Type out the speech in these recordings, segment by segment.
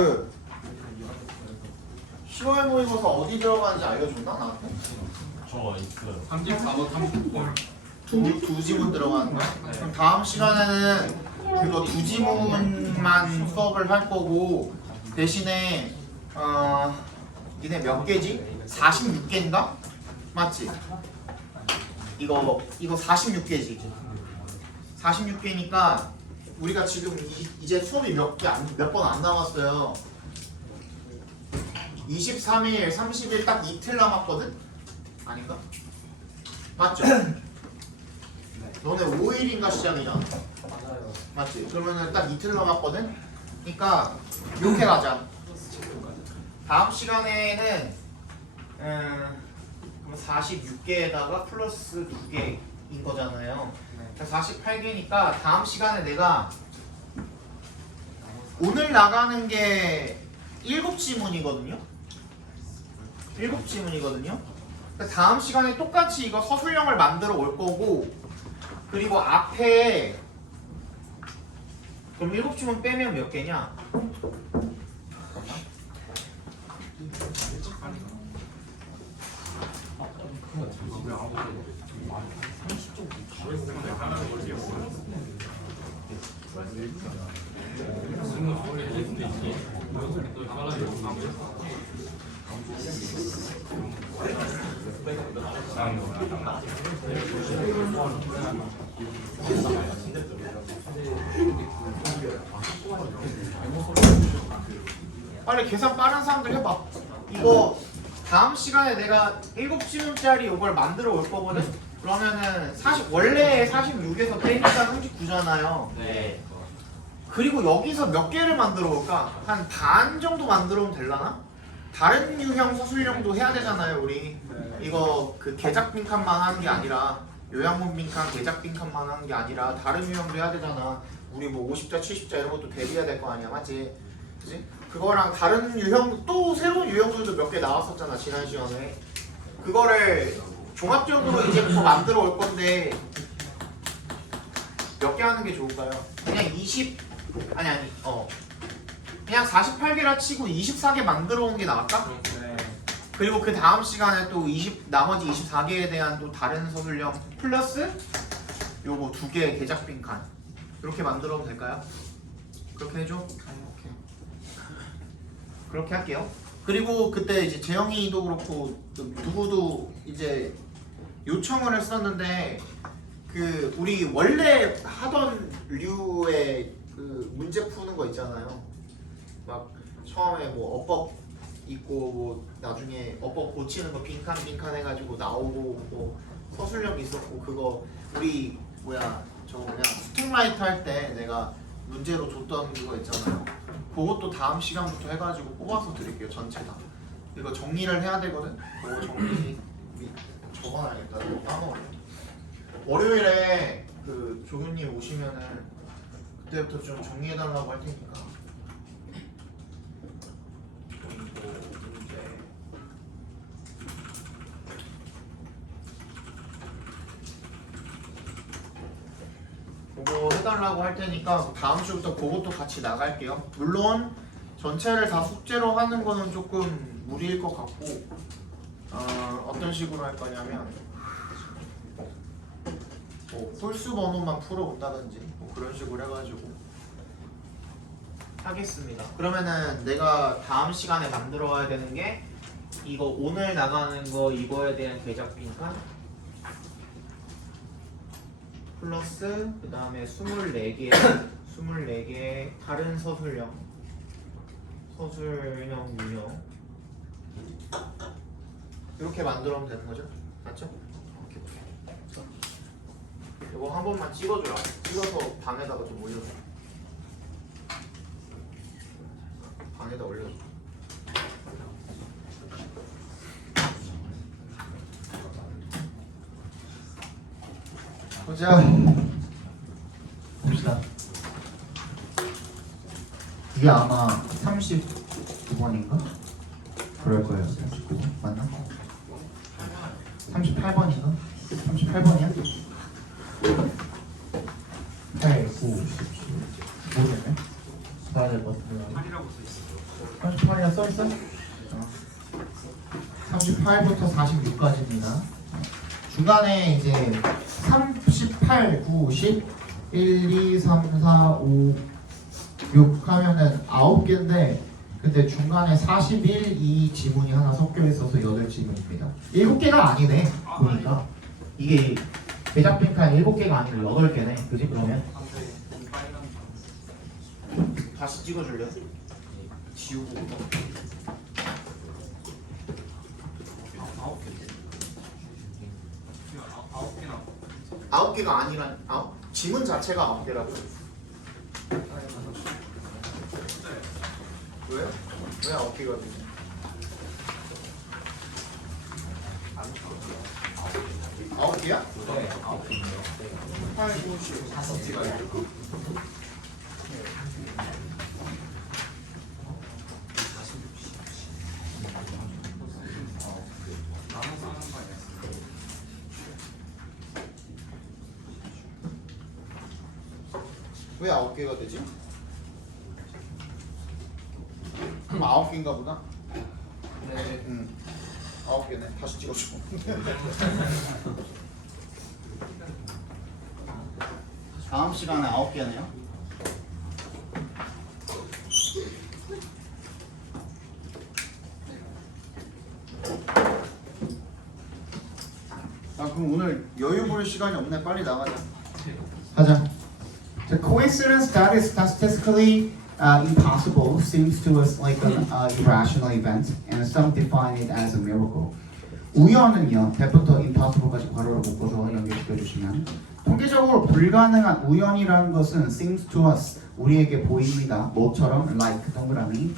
그 10월 모의고사 어디 들어가는지 알려줬나 나한테? 저 있어요. 34번 39번 두 지문 들어가는 거야? 그럼 다음 시간에는 그거 두 지문만 수업을 할 거고 대신에 니네 몇 개지? 46개인가? 맞지? 이거 46개지. 46개니까 우리가 지금 이제 수업이 몇 번 안 남았어요. 23일, 30일 딱 이틀 남았거든? 아닌가? 맞죠? 너네 5일인가 시작이잖아. 맞지? 그러면은 딱 이틀 남았거든? 그러니까 이렇게 가자. 다음 시간에는 46개에다가 플러스 2개인 거잖아요. 48개니까 다음 시간에 내가 오늘 나가는 게 7지문이거든요. 7지문이거든요. 다음 시간에 똑같이 이거 서술형을 만들어 올 거고, 그리고 앞에 그럼 7지문 빼면 몇 개냐? 빨리 계산 빠른 사람들 해봐. 이거 다음 시간에 내가 7지문짜리 이걸 만들어 올 거거든? 그러면은 원래 46에서 빼니까 39잖아요. 네. 그리고 여기서 몇 개를 만들어 올까? 한 반 정도 만들어 오면 되려나? 다른 유형 서술형도 해야 되잖아요, 우리. 이거 그 개작 빈칸만 하는 게 아니라, 요양문 빈칸, 개작 빈칸만 하는 게 아니라 다른 유형도 해야 되잖아. 우리 뭐 50자, 70자 이런 것도 대비해야 될 거 아니야, 맞지? 그치? 그거랑 다른 유형, 또 새로운 유형들도 몇 개 나왔었잖아, 지난 시간에. 그거를 종합적으로 이제부터 만들어 올 건데 몇 개 하는 게 좋을까요? 그냥 그냥 48개라 치고 24개 만들어 오는 게 나을까? 네. 그리고 그 다음 시간에 또 나머지 24개에 대한 또 다른 서술형 플러스 요거 2개의 개작 빈칸 이렇게 만들어 오면 될까요? 그렇게 해줘? 오케이. 그렇게 할게요. 그리고 그때 이제 재영이도 그렇고 누구도 이제 요청을 했었는데 그 우리 원래 하던 류의 그 문제 푸는 거 있잖아요. 막 처음에 뭐 어법 있고 뭐 나중에 어법 고치는 거 빈칸 해가지고 나오고 뭐 서술형 있었고 그거 우리 저거 그냥 스톱라이트 할 때 내가 문제로 줬던 그거 있잖아요. 그것도 다음 시간부터 해가지고 뽑아서 드릴게요. 전체 다. 이거 정리를 해야 되거든. 그거 정리 적어놔야겠다. 이거 까먹었네. 월요일에 그 조교님 오시면은 그때부터 좀 정리해달라고 할 테니까. 그거 해달라고 할 테니까 다음 주부터 그것도 같이 나갈게요. 물론 전체를 다 숙제로 하는 거는 조금 무리일 것 같고 어떤 식으로 할 거냐면 뭐 홀수 번호만 풀어본다든지 뭐 그런 식으로 해가지고 하겠습니다. 그러면은 내가 다음 시간에 만들어 와야 되는 게 이거 오늘 나가는 거 이거에 대한 개작 빈칸 플러스 그 다음에 24개 다른 서술형 유형 이렇게 만들어면 되는 거죠? 맞죠? 오케이. 이거 한 번만 찍어줘요. 찍어서 방에다가 좀 올려줘. 방에다 올려줘. 보자. 봅시다. 이게 아마 39번인가? 그럴 거예요. 39번 맞나? 38번인가? 38번이야? 8, 9, 10, 10 모르겠네. 봐야 될 것 같은데. 8이라고 써있어. 38이라 써있어? 38부터 46까지입니다. 중간에 이제 38, 9, 10, 1, 2, 3, 4, 5, 6 하면은 9개인데 근데 중간에 41, 2 지문이 하나 섞여 있어서 8지문입니다. 7개가 아니네. 보니까 이게 대작빈칸 7개가 아니라 8개네. 그지? 그러면 다시 찍어줄래? 지우고 9개가 아니라 지문 자체가 9개라고? 왜? 왜 9개가 되지? 9개야? 네, 9개인데요. 8, 9, 10 5개가 있고 왜 9개가 되지? 그럼 9개인가 보다? 네. 9개네. 다시 찍어줘. 다음 시간에 9개네요. 그럼 오늘 여유 부릴 시간이 없네. 빨리 나가자. 가자. The coincidence that is statistically impossible seems to us like an irrational event, and some define it as a miracle. 우연은요, 대부터 impossible까지 괄호를 묶어서 연결시켜 주시면 통계적으로 불가능한 우연이라는 것은 seems to us 우리에게 보입니다. 뭐처럼 like 동그라미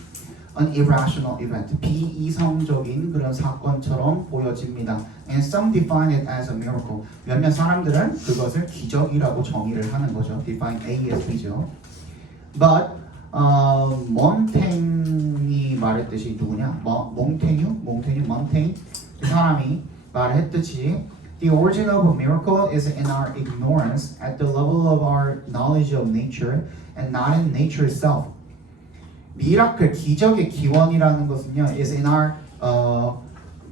an irrational event 비이성적인 그런 사건처럼 보여집니다. And some define it as a miracle. 몇몇 사람들은 그것을 기적이라고 정의를 하는 거죠. define ASB죠. But 몬테뉴이 말했듯이 누구냐? 몬테뉴 그 사람이 말했듯이 The origin of a miracle is in our ignorance at the level of our knowledge of nature and not in nature itself. 미라클 기적의 기원이라는 것은요 is in our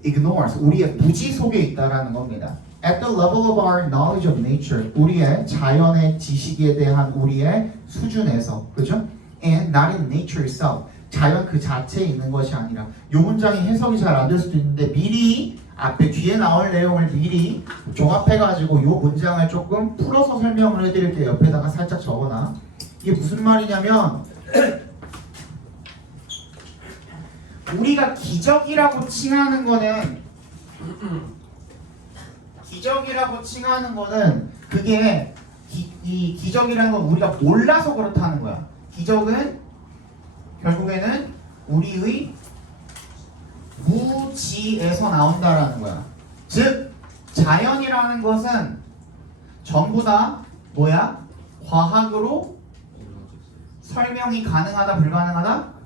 ignorance 우리의 무지 속에 있다라는 겁니다. At the level of our knowledge of nature 우리의 자연의 지식에 대한 우리의 수준에서 그죠? And not in nature itself 자연 그 자체에 있는 것이 아니라 이 문장이 해석이 잘 안 될 수도 있는데 미리 앞에 뒤에 나올 내용을 미리 종합해가지고 이 문장을 조금 풀어서 설명을 해드릴게요. 옆에다가 살짝 적어놔. 이게 무슨 말이냐면 우리가 기적이라고 칭하는 거는 그게 이 기적이라는 건 우리가 몰라서 그렇다는 거야. 기적은 결국에는 우리의 무지에서 나온다라는 거야. 즉 자연이라는 것은 전부 다 뭐야? 과학으로 설명이 가능하다 불가능하다?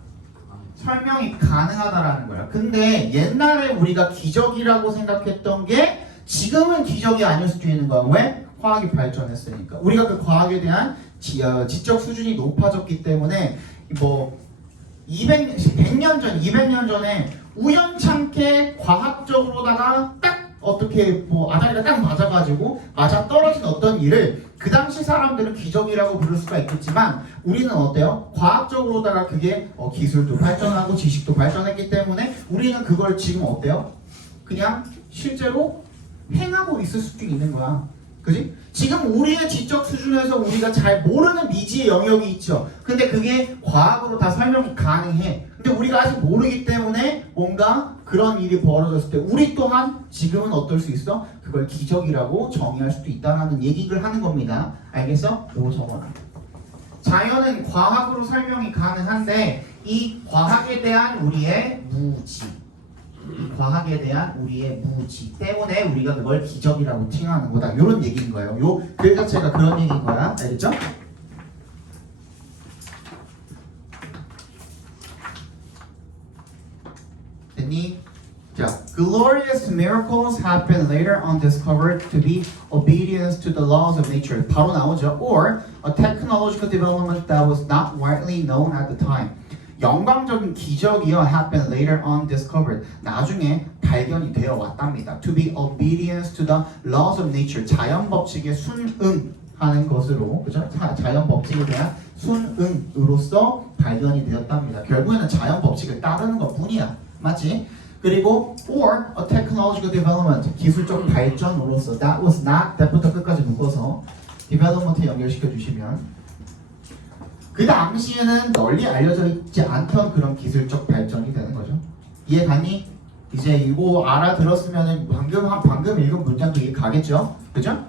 설명이 가능하다라는 거야. 근데 옛날에 우리가 기적이라고 생각했던 게 지금은 기적이 아닐 수도 있는 거야. 왜? 과학이 발전했으니까. 우리가 그 과학에 대한 지적 수준이 높아졌기 때문에 뭐 100년 전, 200년 전에 우연찮게 과학적으로다가 딱 어떻게 뭐 아다리가 딱 맞아가지고 맞아 떨어진 어떤 일을 그 당시 사람들은 기적이라고 부를 수가 있겠지만 우리는 어때요? 과학적으로다가 그게 기술도 발전하고 지식도 발전했기 때문에 우리는 그걸 지금 어때요? 그냥 실제로 행하고 있을 수도 있는 거야. 그지? 지금 우리의 지적 수준에서 우리가 잘 모르는 미지의 영역이 있죠. 근데 그게 과학으로 다 설명이 가능해. 근데 우리가 아직 모르기 때문에 뭔가 그런 일이 벌어졌을 때 우리 또한 지금은 어떨 수 있어? 그걸 기적이라고 정의할 수도 있다는 얘기를 하는 겁니다. 알겠어? 요거 적어놔. 자연은 과학으로 설명이 가능한데 이 과학에 대한 우리의 무지 과학에 대한 우리의 무지 때문에 우리가 그걸 기적이라고 칭하는 거다. 이런 얘기인 거예요. 요 글 자체가 그런 얘기인 거야. 알겠죠? 됐니? 자, glorious miracles have been later on discovered to be obedience to the laws of nature. 바로 나오죠. Or a technological development that was not widely known at the time. 영광적인 기적이요 happen later on discovered. 나중에 발견이 되어 왔답니다. To be obedience to the laws of nature. 자연 법칙에 순응하는 것으로, 그죠? 자연 법칙에 대한 순응으로서 발견이 되었답니다. 결국에는 자연 법칙을 따르는 것뿐이야. 맞지? 그리고 or a technological development. 기술적 발전으로서 that was not that부터 끝까지 묶어서 development 연결시켜 주시면 그 당시에는 널리 알려져 있지 않던 그런 기술적 발전이 되는 거죠. 이해 갔니? 이제 이거 알아들었으면은 방금 읽은 문장도 이해 가겠죠? 그죠?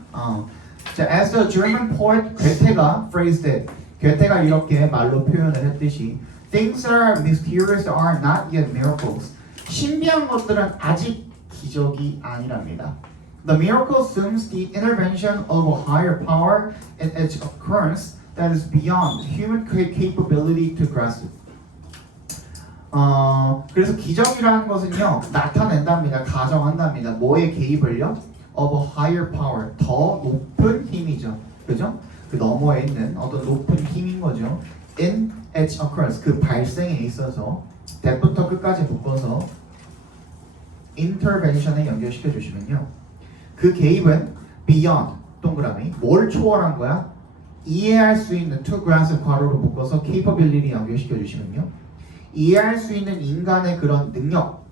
자, as the German poet 괴테가 phrased it. 괴테가 이렇게 말로 표현을 했듯이 things that are mysterious are not yet miracles. 신비한 것들은 아직 기적이 아니랍니다. The miracle assumes the intervention of a higher power in its occurrence that is beyond human capability to grasp. 그래서 기적이라는 것은요 나타낸답니다. 가정한답니다. 뭐의 개입을요? Of a higher power. 더 높은 힘이죠. 그죠? 그 너머에 있는 어떤 높은 힘인 거죠. In its occurrence. 그 발생에 있어서 that부터 끝까지 묶어서 intervention에 연결시켜 주시면요. 그 개입은 beyond 동그라미 뭘 초월한 거야? 이해할 수 있는 to grasp 괄호로 묶어서 capability 연결시켜 주시면요. 이해할 수 있는 인간의 그런 능력,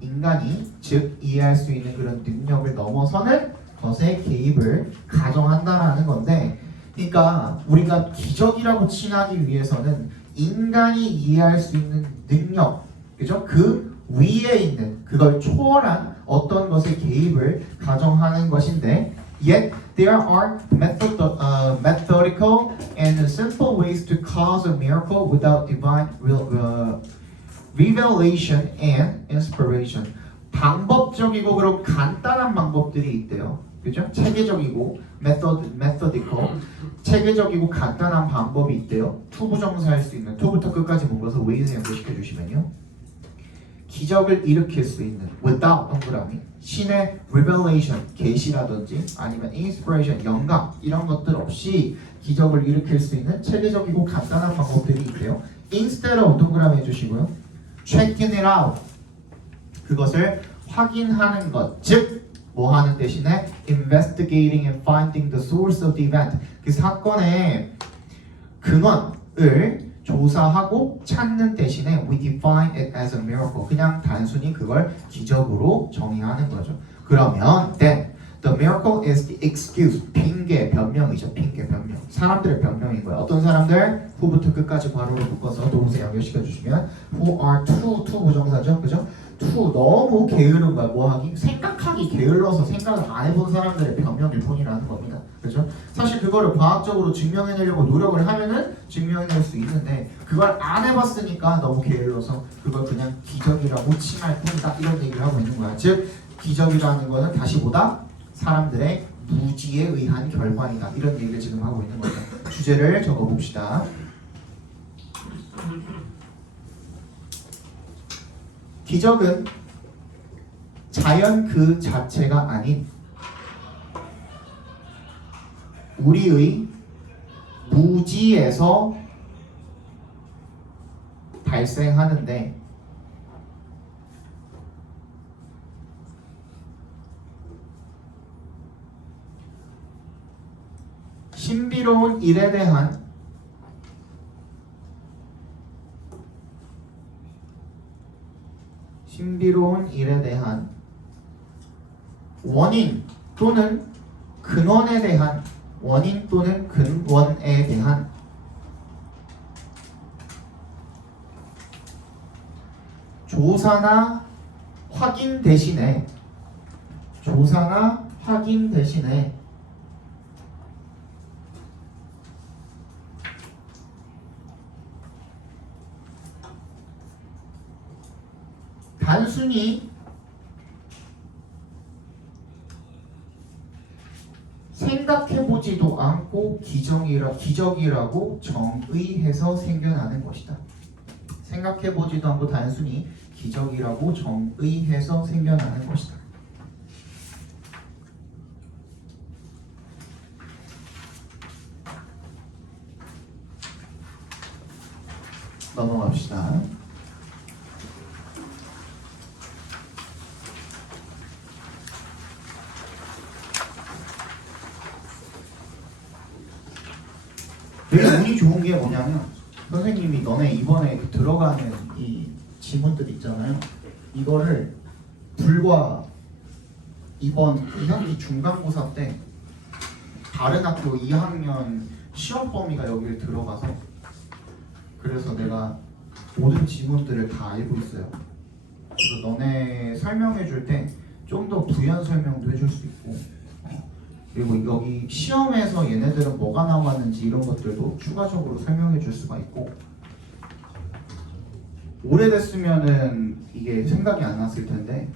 인간이 즉 이해할 수 있는 그런 능력을 넘어서는 것의 개입을 가정한다라는 건데, 그러니까 우리가 기적이라고 칭하기 위해서는 인간이 이해할 수 있는 능력, 그죠? 그 위에 있는 그걸 초월한 어떤 것의 개입을 가정하는 것인데, yet there are methodical and simple ways to cause a miracle without divine revelation and inspiration. 방법적이고 그런 간단한 방법들이 있대요. 그죠? 체계적이고 methodical, 체계적이고 간단한 방법이 있대요. 투부정사할 수 있는 투부터 끝까지 묶어서 ways 연결시켜 주시면요. 기적을 일으킬 수 있는 without 동그라미 신의 revelation 계시라든지 아니면 inspiration 영감 이런 것들 없이 기적을 일으킬 수 있는 체계적이고 간단한 방법들이 있대요. instead of 동그라미 해주시고요. checking it out 그것을 확인하는 것 즉 뭐 하는 대신에 investigating and finding the source of the event 그 사건의 근원을 조사하고 찾는 대신에 we define it as a miracle. 그냥 단순히 그걸 기적으로 정의하는 거죠. 그러면 then the miracle is the excuse. 핑계, 변명이죠. 핑계, 변명. 사람들의 변명인 거예요. 어떤 사람들? 후부터 끝까지 괄호로 묶어서 동사 연결시켜 주시면 who are to 부정사죠. 그죠? to 너무 게으른 거야. 뭐 하기? 생각하기 게을러서 생각을 안 해본 사람들의 변명일 뿐이라는 겁니다. 그죠? 사실 그거를 과학적으로 증명해내려고 노력을 하면은 증명해낼 수 있는데 그걸 안 해봤으니까 너무 게을러서 그걸 그냥 기적이라고 칭할 뿐이다 이런 얘기를 하고 있는 거야. 즉 기적이라는 거는 다시 보다 사람들의 무지에 의한 결과이다 이런 얘기를 지금 하고 있는 거죠. 주제를 적어봅시다. 기적은 자연 그 자체가 아닌 우리의 무지에서 발생하는데 신비로운 일에 대한 원인 또는 근원에 대한 조사나 확인 대신에 단순히 생각해보지도 않고 기적이라고 정의해서 생겨나는 것이다. 생각해보지도 않고 단순히 기적이라고 정의해서 생겨나는 것이다. 넘어갑시다. 되게 운이 좋은 게 뭐냐면 선생님이 너네 이번에 들어가는 이 지문들 있잖아요. 이거를 불과 이번 2학기 중간고사 때 다른 학교 2학년 시험 범위가 여기를 들어가서 그래서 내가 모든 지문들을 다 알고 있어요. 그래서 너네 설명해 줄 때 좀 더 부연 설명도 해줄 수 있고 그리고 여기 시험에서 얘네들은 뭐가 나왔는지 이런 것들도 추가적으로 설명해 줄 수가 있고 오래됐으면은 이게 생각이 안 났을 텐데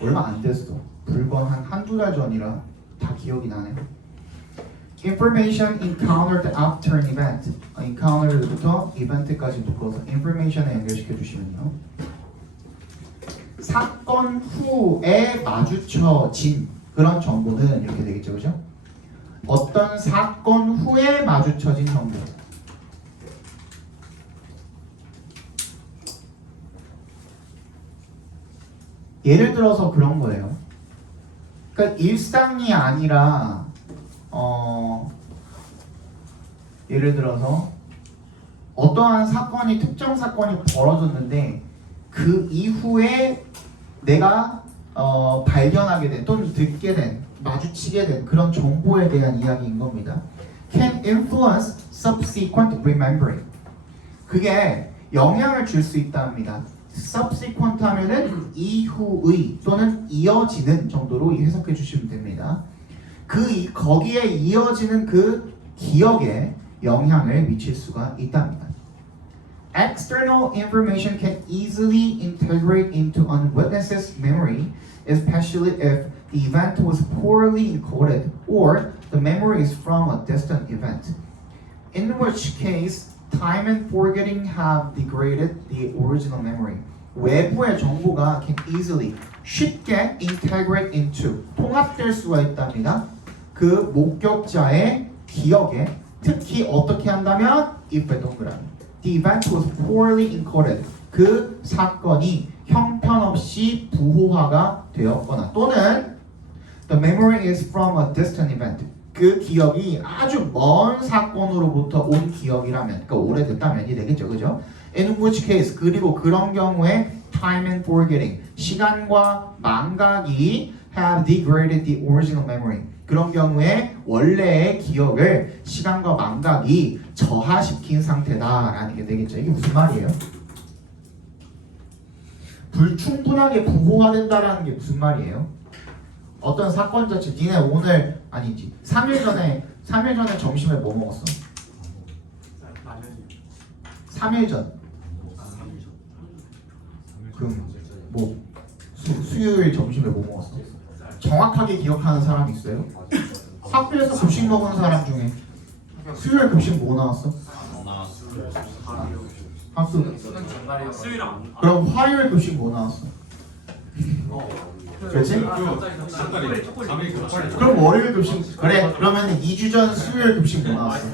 얼마 안 됐어. 불과 한두 달 전이라 다 기억이 나네. Information encountered after an event. encountered부터 event까지 묶어서 information에 연결시켜 주시면요. 사건 후에 마주쳐진 그런 정보는 이렇게 되겠죠, 그죠? 어떤 사건 후에 마주쳐진 정보. 예를 들어서 그런 거예요. 그러니까 일상이 아니라 예를 들어서 어떠한 사건이 특정 사건이 벌어졌는데 그 이후에 내가 발견하게 된 또는 듣게 된 마주치게 된 그런 정보에 대한 이야기인 겁니다. Can influence subsequent remembering. 그게 영향을 줄 수 있다 합니다. subsequent 하면은 이후의 또는 이어지는 정도로 해석해 주시면 됩니다. 거기에 이어지는 그 기억에 영향을 미칠 수가 있답니다. External information can easily integrate into a witness's memory, especially if the event was poorly encoded or the memory is from a distant event, in which case time and forgetting have degraded the original memory. 외부의 정보가 can easily 쉽게 integrate into 통합될 수가 있답니다. 그 목격자의 기억에 특히 어떻게 한다면 if의 동그라미 the event was poorly encoded 그 사건이 형편없이 부호화가 되었거나 또는 the memory is from a distant event 그 기억이 아주 먼 사건으로부터 온 기억이라면 그러니까 오래됐다면이 되겠죠, 그죠? In which case 그리고 그런 경우에 time and forgetting 시간과 망각이 have degraded the original memory 그런 경우에 원래의 기억을 시간과 망각이 저하시킨 상태다라는 게 되겠죠. 이게 무슨 말이에요? 불충분하게 부호화된다라는 게 무슨 말이에요? 어떤 사건 자체 니네 오늘 아니지 3일 전에 점심에 뭐 먹었어? 3일 전 그럼 뭐 수요일 점심에 뭐 먹었어? 정확하게 기억하는 사람 있어요? 학교에서 급식 먹은 사람 중에 수요일 급식 뭐 나왔어? 학교 그럼 화요일 급식 뭐 나왔어? 그렇지? 그럼 월요일 급식 그래 그러면 2주 전 수요일 급식 뭐 나왔어?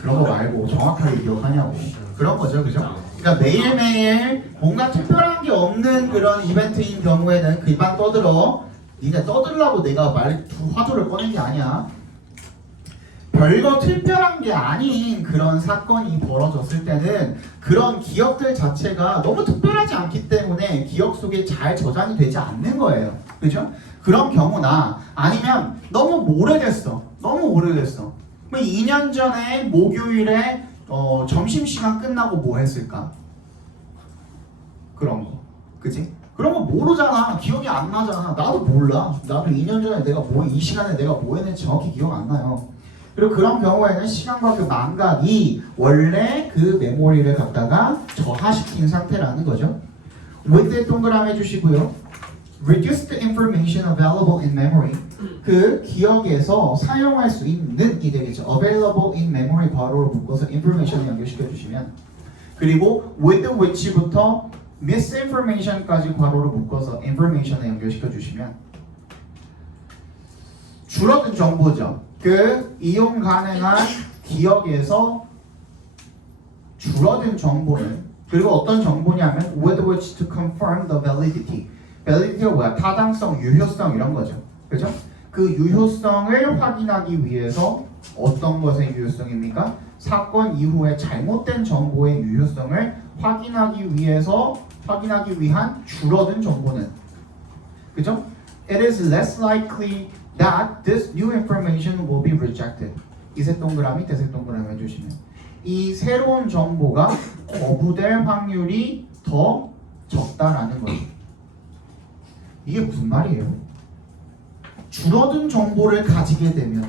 그런 거 말고 정확하게 기억하냐고 그런 거죠, 그죠? 그러니까 매일매일 뭔가 특별한 게 없는 그런 이벤트인 경우에는 그만 떠들어. 니네 떠들라고 내가 화두를 꺼낸 게 아니야. 별거 특별한 게 아닌 그런 사건이 벌어졌을 때는 그런 기억들 자체가 너무 특별하지 않기 때문에 기억 속에 잘 저장이 되지 않는 거예요. 그죠? 그런 경우나 아니면 너무 오래됐어. 뭐 2년 전에 목요일에 점심시간 끝나고 뭐 했을까? 그런 거. 그치? 그런 거 모르잖아. 기억이 안 나잖아. 나도 몰라. 나도 2년 전에 이 시간에 내가 뭐 했는지 정확히 기억 안 나요. 그리고 그런 경우에는 시간과 그 망각이 원래 그 메모리를 갖다가 저하시킨 상태라는 거죠. with 동그라미 해주시고요. reduced information available in memory. 그 기억에서 사용할 수 있는 이 되겠죠. available in memory 바로로 묶어서 information을 연결시켜 주시면 그리고 with which부터 misinformation까지 괄호로 묶어서 information에 연결시켜 주시면 줄어든 정보죠. 그 이용 가능한 기억에서 줄어든 정보는 그리고 어떤 정보냐면 with which to confirm the validity. validity가 뭐야? 타당성, 유효성 이런 거죠. 그죠? 그 유효성을 확인하기 위해서 어떤 것의 유효성입니까? 사건 이후에 잘못된 정보의 유효성을 확인하기 위한 줄어든 정보는 그죠? It is less likely that this new information will be rejected. 이색 동그라미, 대색 동그라미 해주시면 이 새로운 정보가 거부될 확률이 더 적다라는 거죠. 이게 무슨 말이에요? 줄어든 정보를 가지게 되면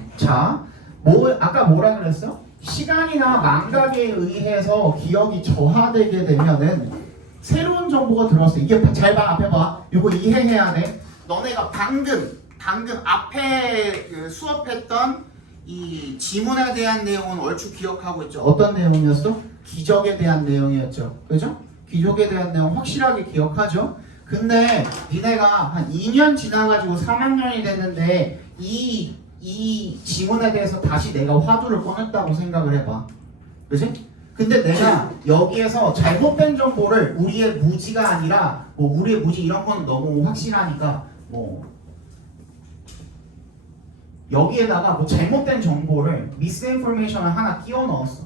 아까 뭐라 그랬어? 시간이나 망각에 의해서 기억이 저하되게 되면은 새로운 정보가 들어왔어. 이게 잘 봐, 앞에 봐. 이거 이해해야 돼. 너네가 방금 앞에 그 수업했던 이 지문에 대한 내용은 얼추 기억하고 있죠. 어떤 내용이었어? 기적에 대한 내용이었죠. 그죠? 기적에 대한 내용 확실하게 기억하죠. 근데 니네가 한 2년 지나가지고 3학년이 됐는데 이 지문에 대해서 다시 내가 화두를 꺼냈다고 생각을 해봐. 그지? 근데 내가 여기에서 잘못된 정보를 우리의 무지가 아니라 뭐 우리의 무지 이런 건 너무 확실하니까 뭐 여기에다가 뭐 잘못된 정보를 미스인포메이션을 하나 끼워 넣었어.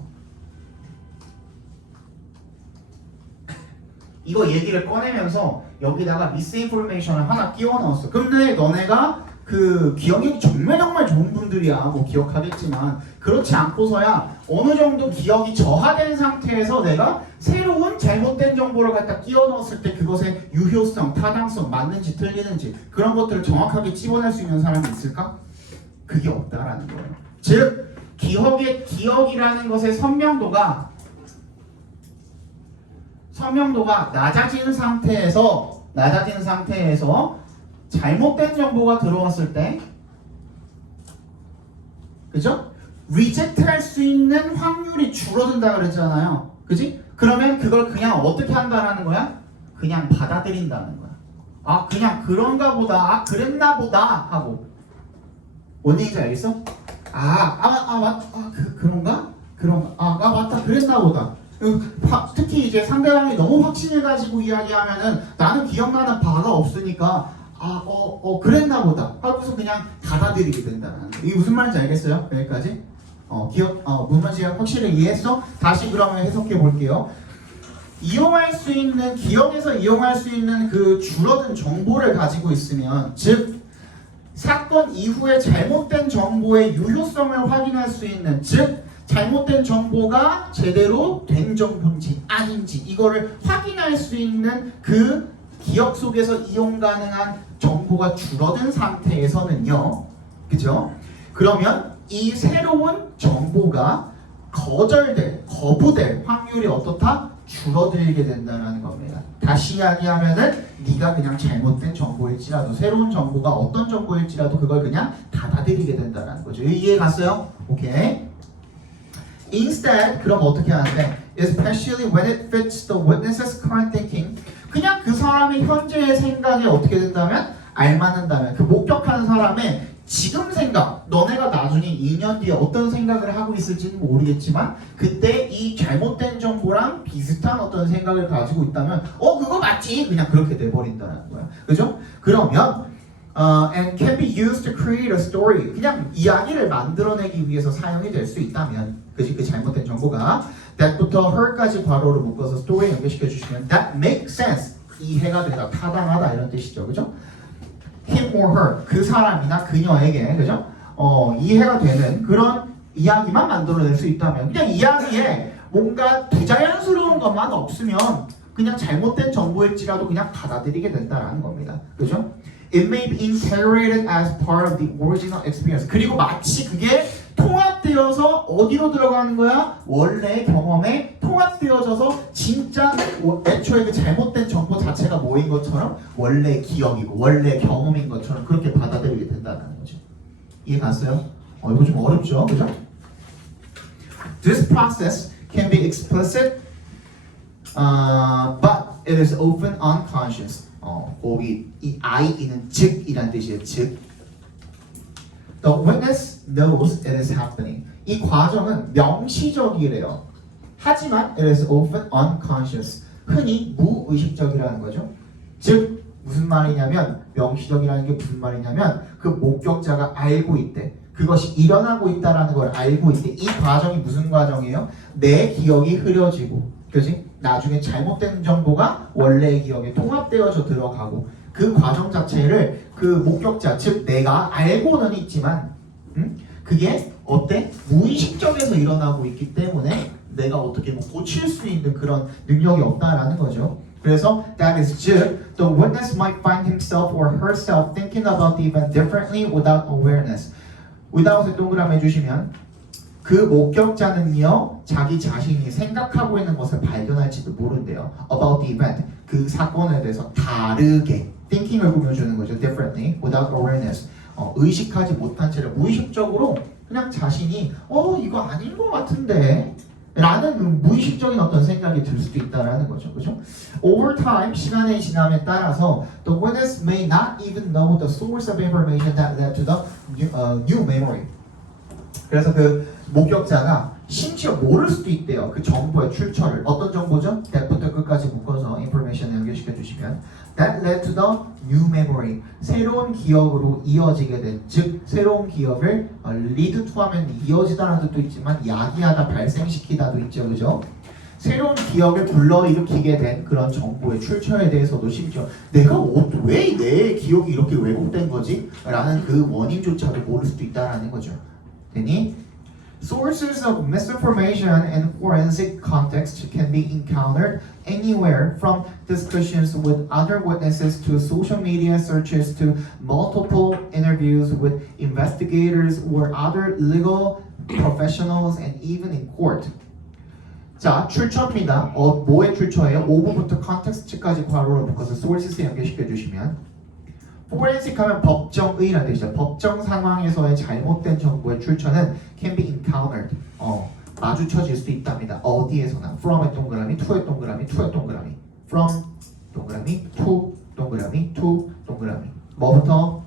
이거 얘기를 꺼내면서 여기다가 미스인포메이션을 하나 끼워 넣었어. 근데 너네가 그 기억력이 정말 좋은 분들이야. 뭐 기억하겠지만 그렇지 않고서야 어느 정도 기억이 저하된 상태에서 내가 새로운 잘못된 정보를 갖다 끼워 넣었을 때 그것의 유효성, 타당성, 맞는지 틀리는지 그런 것들을 정확하게 찝어낼 수 있는 사람이 있을까? 그게 없다라는 거예요. 즉 기억이라는 것의 선명도가 낮아진 상태에서 잘못된 정보가 들어왔을 때 그죠? 리젝트 할 수 있는 확률이 줄어든다 그랬잖아요. 그지? 그러면 그걸 그냥 어떻게 한다라는 거야? 그냥 받아들인다는 거야. 아 그냥 그런가 보다. 아 그랬나 보다 하고. 뭔 얘기인지 알겠어? 그런가? 맞다 그랬나 보다. 특히 이제 상대방이 너무 확신해가지고 이야기하면은 나는 기억나는 바가 없으니까 그랬나 보다 하고서 그냥 받아들이게 된다는 거. 이게 무슨 말인지 알겠어요? 여기까지? 무슨 말인지 확실히 이해했어? 다시 그러면 해석해 볼게요. 기억에서 이용할 수 있는 그 줄어든 정보를 가지고 있으면 즉 사건 이후에 잘못된 정보의 유효성을 확인할 수 있는 즉 잘못된 정보가 제대로 된 정보인지 아닌지 이거를 확인할 수 있는 그 기억 속에서 이용 가능한 정보가 줄어든 상태에서는요. 그죠? 그러면 이 새로운 정보가 거부될 확률이 어떻다? 줄어들게 된다는 겁니다. 다시 이야기하면은 네가 그냥 잘못된 정보일지라도 새로운 정보가 어떤 정보일지라도 그걸 그냥 받아들이게 된다는 거죠. 이해 갔어요? 오케이. Instead, 그럼 어떻게 하는데? Especially when it fits the witness's current thinking. 그냥 그 사람의 현재의 생각에 어떻게 된다면? 알맞는다면 그 목격하는 사람의 지금 생각, 너네가 나중에 2년 뒤에 어떤 생각을 하고 있을지는 모르겠지만 그때 이 잘못된 정보랑 비슷한 어떤 생각을 가지고 있다면 그거 맞지? 그냥 그렇게 돼버린다는 거야. 그죠? 그러면 and can be used to create a story. 그냥 이야기를 만들어내기 위해서 사용이 될 수 있다면 그지? 그 잘못된 정보가 that부터 her까지 괄호로 묶어서 story 연결시켜 주시면 that makes sense. 이해가 되다, 타당하다 이런 뜻이죠. 그죠? him or her 그 사람이나 그녀에게 그죠? 이해가 되는 그런 이야기만 만들어낼 수 있다면 그냥 이야기에 뭔가 부자연스러운 것만 없으면 그냥 잘못된 정보일지라도 그냥 받아들이게 된다라는 겁니다. 그죠? It may be integrated as part of the original experience. 그리고 마치 그게 통합되어서 어디로 들어가는 거야? 원래 경험에 통합되어져서 진짜 애초에 그 잘못된 정보 자체가 뭐인 것처럼 원래 기억이고 원래 경험인 것처럼 그렇게 받아들이게 된다는 거죠. 이해 갔어요? 이거 좀 어렵죠? 그죠? This process can be explicit, but it is often unconscious. 거기 이 I는 즉이란 뜻이에요. 즉. The witness knows it is happening. 이 과정은 명시적이래요. 하지만 it is often unconscious. 흔히 무의식적이라는 거죠. 즉 무슨 말이냐면 명시적이라는 게 무슨 말이냐면 그 목격자가 알고 있대. 그것이 일어나고 있다라는 걸 알고 있대. 이 과정이 무슨 과정이에요? 내 기억이 흐려지고, 그지? 나중에 잘못된 정보가 원래의 기억에 통합되어져 들어가고 그 과정 자체를 그 목격자, 즉 내가 알고는 있지만 그게 어때? 무의식적에서 일어나고 있기 때문에 내가 어떻게 뭐 고칠 수 있는 그런 능력이 없다라는 거죠. 그래서 that is 즉 the witness might find himself or herself thinking about the event differently without awareness. without에 동그라미 해주시면 그 목격자는요 자기 자신이 생각하고 있는 것을 발견할지도 모른대요. about the event 그 사건에 대해서 다르게 thinking을 꾸며주는 거죠. differently without awareness 의식하지 못한 채로 무의식적으로 그냥 자신이 이거 아닌 것 같은데 라는 무의식적인 어떤 생각이 들 수도 있다라는 거죠. 그죠? Over time, 시간의 지남에 따라서 the witness may not even know the source of information that led to the new memory. 그래서 그 목격자가 심지어 모를 수도 있대요. 그 정보의 출처를. 어떤 정보죠? that부터 끝까지 묶어서 information 연결시켜 주시면 that led to the new memory. 새로운 기억으로 이어지게 된, 즉 새로운 기억을 lead to 하면 이어지다라는 뜻도 있지만 야기하다, 발생시키다도 있죠. 그죠? 새로운 기억을 불러일으키게 된 그런 정보의 출처에 대해서도 심지어 내가 왜 내 기억이 이렇게 왜곡된 거지? 라는 그 원인조차도 모를 수도 있다라는 거죠. 되니? Sources of misinformation in forensic context can be encountered anywhere from discussions with other witnesses to social media searches to multiple interviews with investigators or other legal professionals and even in court. 자, 출처입니다. 뭐의 출처예요? 오브부터 컨텍스트까지 괄호로 묶어서 sources 연결시켜 주시면 forensic 하면 법정의라는 뜻이죠. 법정 상황에서의 잘못된 정보의 출처는 can be encountered. 마주쳐질 수 있답니다. 어디에서나. from의 동그라미, to의 동그라미, to의 동그라미. from 동그라미, to 동그라미, to 동그라미. 뭐부터?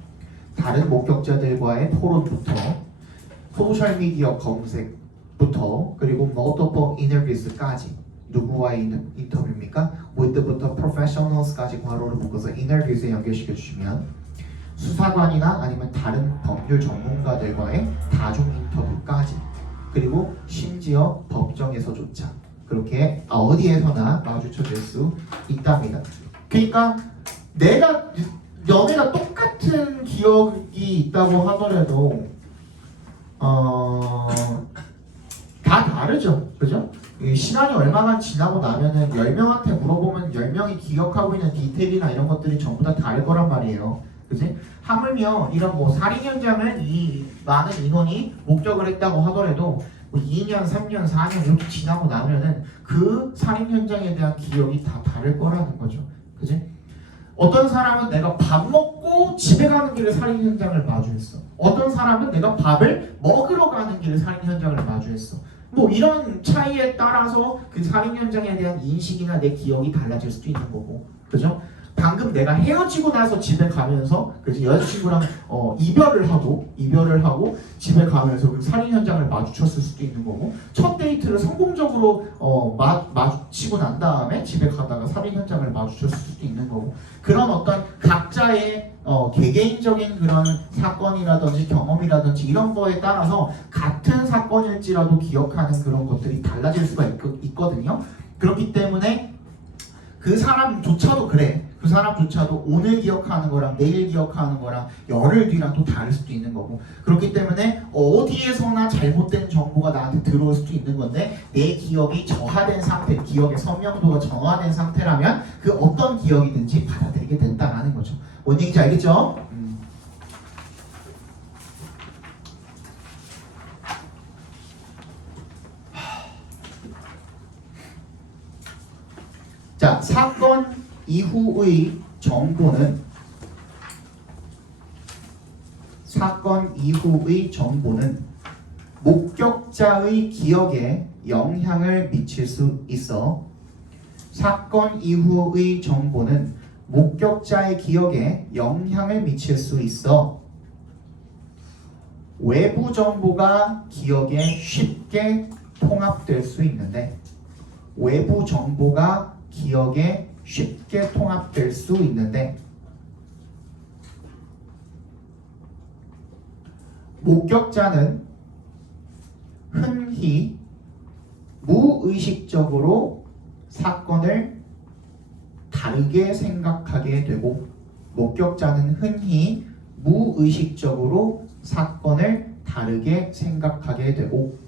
다른 목격자들과의 토론부터 소셜미디어 검색부터 그리고 multiple interviews까지. 누구와의 인터뷰입니까? with부터 professionals까지 괄호를 묶어서 interviews에 연결시켜 주시면 수사관이나 아니면 다른 법률 전문가들과의 다중 인터뷰까지 그리고 심지어 법정에서조차 그렇게 어디에서나 마주쳐질 수 있답니다. 그러니까 너네가 똑같은 기억이 있다고 하더라도 다 다르죠. 그죠? 시간이 얼마만 지나고 나면은 10명한테 물어보면 10명이 기억하고 있는 디테일이나 이런 것들이 전부 다 다를 거란 말이에요. 그지? 하물며 이런 뭐 살인 현장을 이 많은 인원이 목격을 했다고 하더라도 뭐 2년, 3년, 4년 이렇게 지나고 나면은 그 살인 현장에 대한 기억이 다 다를 거라는 거죠. 그지? 어떤 사람은 내가 밥 먹고 집에 가는 길에 살인 현장을 마주했어. 어떤 사람은 내가 밥을 먹으러 가는 길에 살인 현장을 마주했어. 뭐 이런 차이에 따라서 그 살인 현장에 대한 인식이나 내 기억이 달라질 수도 있는 거고, 그죠? 방금 내가 헤어지고 나서 집에 가면서 그지 여자친구랑 이별을 하고 집에 가면서 그 살인 현장을 마주쳤을 수도 있는 거고, 첫 데이트를 성공적으로 마주치고 난 다음에 집에 가다가 살인 현장을 마주쳤을 수도 있는 거고, 그런 어떤 각자의 개개인적인 그런 사건이라든지 경험이라든지 이런 거에 따라서 같은 사건일지라도 기억하는 그런 것들이 달라질 수가 있거든요. 그렇기 때문에 그 사람조차도 그래. 그 사람조차도 오늘 기억하는 거랑 내일 기억하는 거랑 열흘 뒤랑 또 다를 수도 있는 거고, 그렇기 때문에 어디에서나 잘못된 정보가 나한테 들어올 수도 있는 건데 내 기억이 저하된 상태, 기억의 선명도가 저하된 상태라면 그 어떤 기억이든지 받아들이게 된다는 거죠. 뭔 얘기인지 알겠죠? 자, 사건 이후의 정보는 목격자의 기억에 영향을 미칠 수 있어. 사건 이후의 정보는 목격자의 기억에 영향을 미칠 수 있어. 외부 정보가 기억에 쉽게 통합될 수 있는데 외부 정보가 기억에 쉽게 통합될 수 있는데 목격자는 흔히 무의식적으로 사건을 다르게 생각하게 되고 목격자는 흔히 무의식적으로 사건을 다르게 생각하게 되고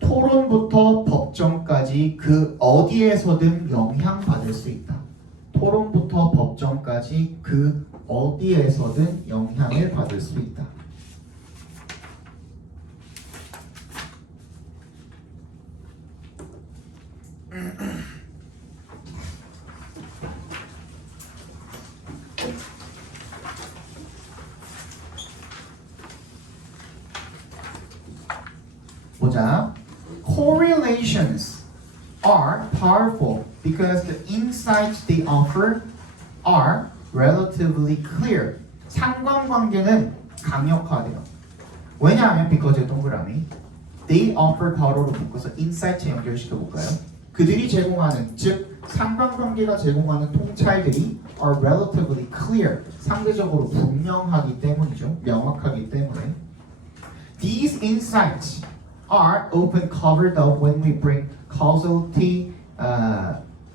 토론부터 법정까지 그 어디에서든 영향받을 수 있다. 토론부터 법정까지 그 어디에서든 영향을 받을 수 있다. 보자. Correlations are powerful because the insights they offer are relatively clear. 상관관계는 강력하대요. 왜냐하면 because 동그라미 they offer 괄호로 묶어서 insight에 연결시켜 볼까요? 그들이 제공하는 즉 상관관계가 제공하는 통찰들이 are relatively clear. 상대적으로 분명하기 때문이죠. 명확하기 때문에. These insights are often covered up when we bring causality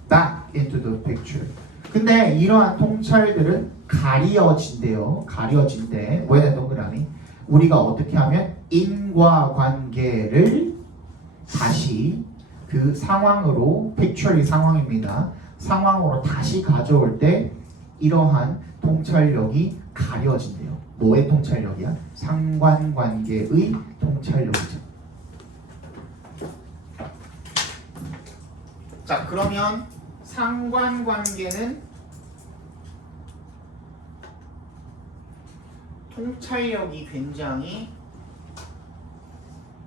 back into the picture. 근데 이러한 통찰들은 가려진대요. 가려진대. 왜 동그라미? 우리가 어떻게 하면 인과관계를 다시 그 상황으로 picture이 상황입니다. 상황으로 다시 가져올 때 이러한 통찰력이 가려진대요. 뭐의 통찰력이야? 상관관계의 통찰력이죠. 자, 그러면 상관관계는 통찰력이 굉장히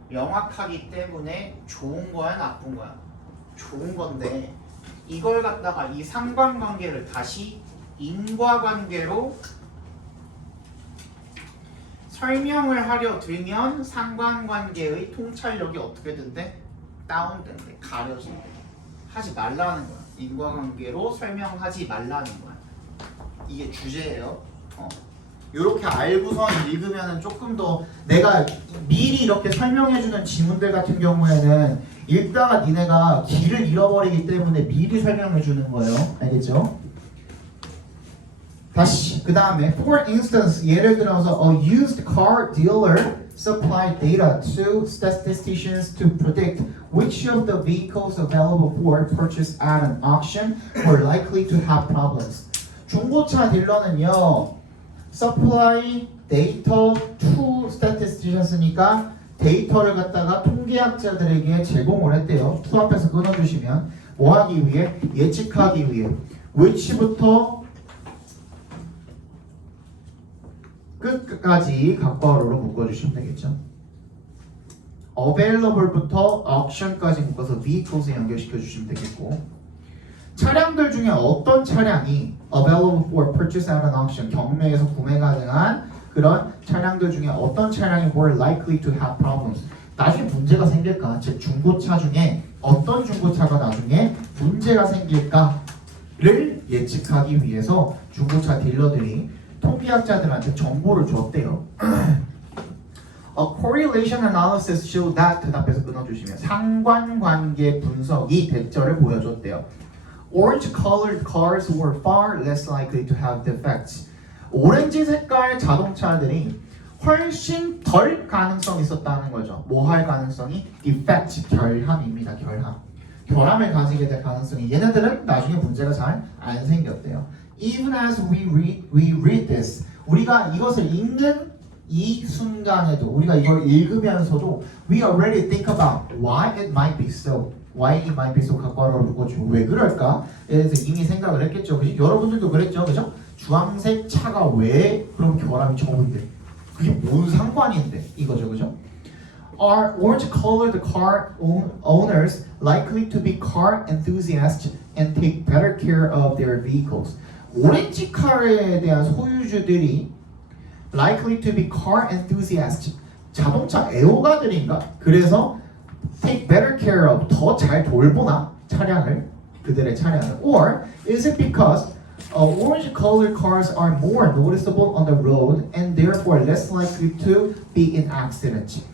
명확하기 때문에 좋은 거야, 나쁜 거야? 좋은 건데 이걸 갖다가 이 상관관계를 다시 인과관계로 설명을 하려 들면 상관관계의 통찰력이 어떻게 된대? 다운된대, 가려진대. 하지 말라는 거야. 인과관계로 설명하지 말라는 거야. 이게 주제예요. 이렇게 알고선 읽으면 조금 더 내가 미리 이렇게 설명해주는 지문들 같은 경우에는 읽다가 니네가 길을 잃어버리기 때문에 미리 설명해주는 거예요. 알겠죠? 다시 그 다음에 for instance 예를 들어서 a used car dealer supplied data to statisticians to predict which of the vehicles available for purchase at an auction were likely to have problems. 중고차 딜러는요, supply data to statisticians니까 데이터를 갖다가 통계학자들에게 제공을 했대요. to 앞에서 끊어주시면 뭐 하기 위해? 예측하기 위해. which부터 끝까지 각괄호로 묶어주시면 되겠죠. available부터 auction까지 묶어서 vehicles에 연결시켜 주시면 되겠고 차량들 중에 어떤 차량이 available for purchase at an auction 경매에서 구매 가능한 그런 차량들 중에 어떤 차량이 more likely to have problems 나중에 문제가 생길까? 즉 중고차 중에 어떤 중고차가 나중에 문제가 생길까를 예측하기 위해서 중고차 딜러들이 통계학자들한테 정보를 줬대요. A correlation analysis showed that 대답해서 끊어주시면 상관관계 분석이 대처를 보여줬대요. Orange colored cars were far less likely to have defects. 오렌지 색깔 자동차들이 훨씬 덜 가능성이 있었다는 거죠. 뭐 할 가능성이? defect, 결함입니다. 결함. 결함을 가지게 될 가능성이 얘네들은 나중에 문제가 잘 안 생겼대요. Even as we read this, 우리가 이것을 읽는 이 순간에도 우리가 이걸 읽으면서도 we already think about why it might be so. Why it might be so 각괄호로 묶어주고 왜 그럴까? 에 대해서 이미 생각을 했겠죠. 그죠? 여러분들도 그랬죠. 그죠? 주황색 차가 왜 그럼 결함이 적은데? 그게 뭔 상관인데? 이거죠. 그죠? Are orange-colored car owners likely to be car enthusiasts and take better care of their vehicles? 오렌지 카에 대한 소유주들이 likely to be car enthusiasts. 자동차 애호가들인가? 그래서 take better care of, 더 잘 돌보나? 차량을, 그들의 차량을. Or is it because orange colored cars are more noticeable on the road and therefore less likely to be in accidents?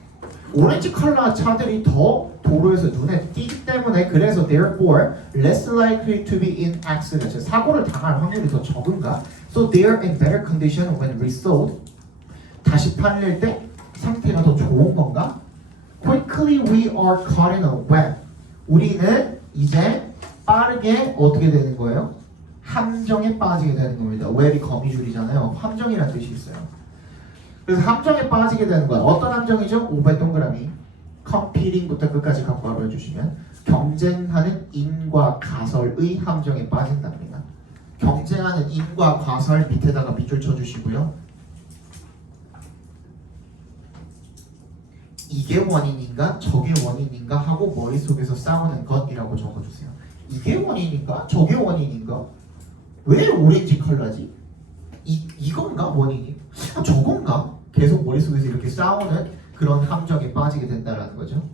오렌지 컬러 차들이 더 도로에서 눈에 띄기 때문에 그래서 therefore less likely to be in accidents. 사고를 당할 확률이 더 적은가? So they are in better condition when resold. 다시 팔릴 때 상태가 더 좋은 건가? Quickly we are caught in a web. 우리는 이제 빠르게 어떻게 되는 거예요? 함정에 빠지게 되는 겁니다. 웹이 거미줄이잖아요. 함정이라는 뜻이 있어요. 그래서 함정에 빠지게 되는 거야. 어떤 함정이죠? 5배 동그라미. 컴피팅부터 끝까지 갖고 해주시면 경쟁하는 인과 가설의 함정에 빠진답니다. 경쟁하는 인과 가설 밑에다가 밑줄 쳐주시고요. 이게 원인인가 저게 원인인가 하고 머릿속에서 싸우는 것이라고 적어주세요. 이게 원인인가 저게 원인인가? 왜 오렌지 컬러지? 이건가 원인이? 저건가? 계속 머릿속에서 이렇게 싸우는 그런 함정에 빠지게 된다는 거죠.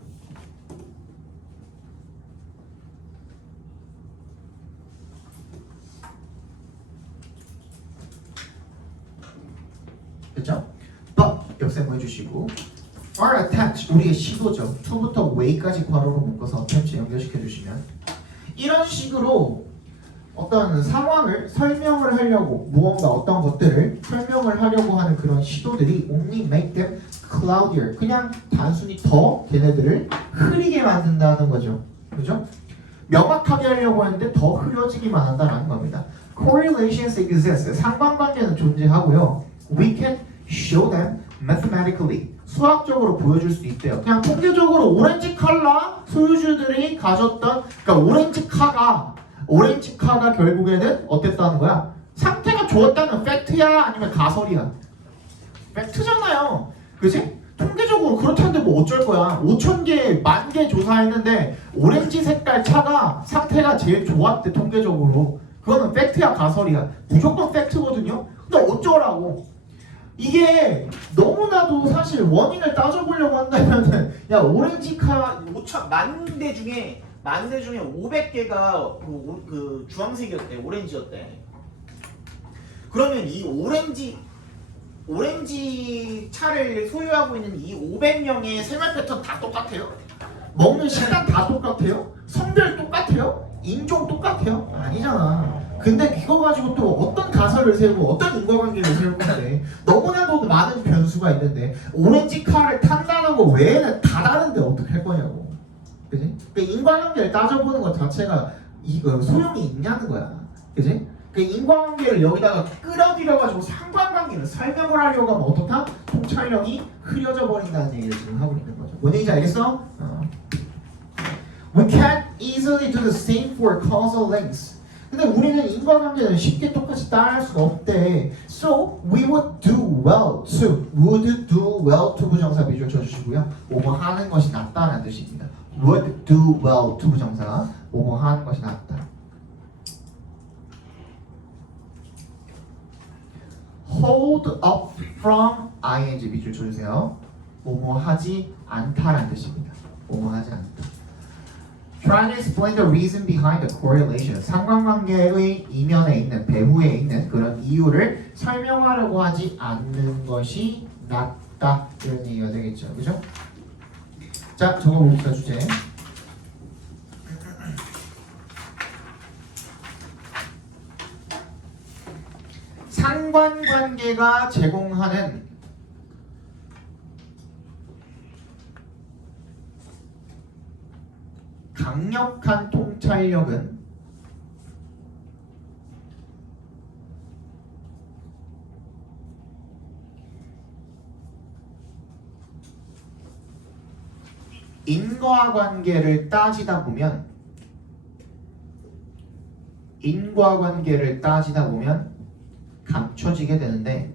됐죠? But 역세모 해주시고 are attached, 우리의 시도죠. to부터 way까지 괄호로 묶어서 attach 연결시켜 주시면 이런 식으로 어떤 상황을 설명을 하려고 무언가 어떤 것들을 설명을 하려고 하는 그런 시도들이 only make them cloudier, 그냥 단순히 더 걔네들을 흐리게 만든다는 거죠. 그죠? 명확하게 하려고 했는데 더 흐려지기만 한다는 겁니다. Correlations exist, 상관관계는 존재하고요. We can show them mathematically, 수학적으로 보여줄 수 있대요. 그냥 통계적으로 오렌지 컬러 소유주들이 가졌던, 그러니까 오렌지 카가 결국에는 어땠다는 거야? 상태가 좋았다는 팩트야 아니면 가설이야? 팩트잖아요. 그치? 통계적으로 그렇다는데 뭐 어쩔 거야. 5,000개, 10,000개 조사했는데 오렌지 색깔 차가 상태가 제일 좋았대 통계적으로. 그거는 팩트야 가설이야? 무조건 팩트거든요. 근데 어쩌라고? 이게 너무나도 사실 원인을 따져보려고 한다면은 야 오렌지 카 10,000대 중에 500개가 그 주황색이었대, 오렌지였대. 그러면 이 오렌지 차를 소유하고 있는 이 500명의 생활 패턴 다 똑같아요? 먹는 시간 다 똑같아요? 성별 똑같아요? 인종 똑같아요? 아니잖아. 근데 이거 가지고 또 어떤 가설을 세우고 어떤 인과관계를 세울 건데 너무나도 많은 변수가 있는데 오렌지 카를 탄다는 거 외에는 다 다른데 어떻게 할 거냐고. 그지? 그 인과관계를 따져보는 것 자체가 이거 소용이 있냐는 거야. 그지? 그 인과관계를 여기다가 끌어들여가지고 상관관계를 설명을 하려고 하면 어떻다? 통찰력이 흐려져 버린다는 얘기를 지금 하고 있는 거죠. 뭔 얘기인지 알겠어? We can't easily do the same for causal links. 근데 우리는 인과관계는 쉽게 똑같이 따라할 수가 없대. So we would do well to. would do well to 부정사 비주얼 쳐주시고요. 뭐뭐 하는 것이 낫다는 뜻입니다. would do well to 부정사. 뭐뭐 하는 것이 낫다. hold up from ing 밑줄 쳐주세요. 뭐뭐 하지 않다라는 뜻입니다. 뭐뭐 하지 않다. Try to explain the reason behind the correlation. 상관관계의 이면에 있는, 배후에 있는 그런 이유를 설명하려고 하지 않는 것이 낫다. 이런 얘기가 되겠죠. 그죠? 자, 적어봅시다, 주제. 상관관계가 제공하는 강력한 통찰력은 인과관계를 따지다 보면 감춰지게 되는데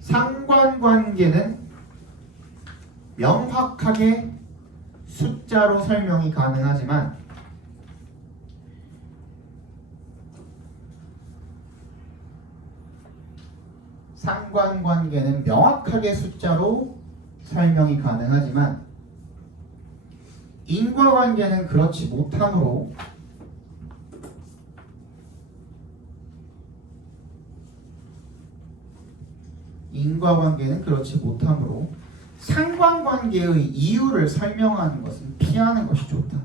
상관관계는 명확하게 숫자로 설명이 가능하지만 상관관계는 명확하게 숫자로 설명이 가능하지만 인과관계는 그렇지 못하므로 상관관계의 이유를 설명하는 것은 피하는 것이 좋다.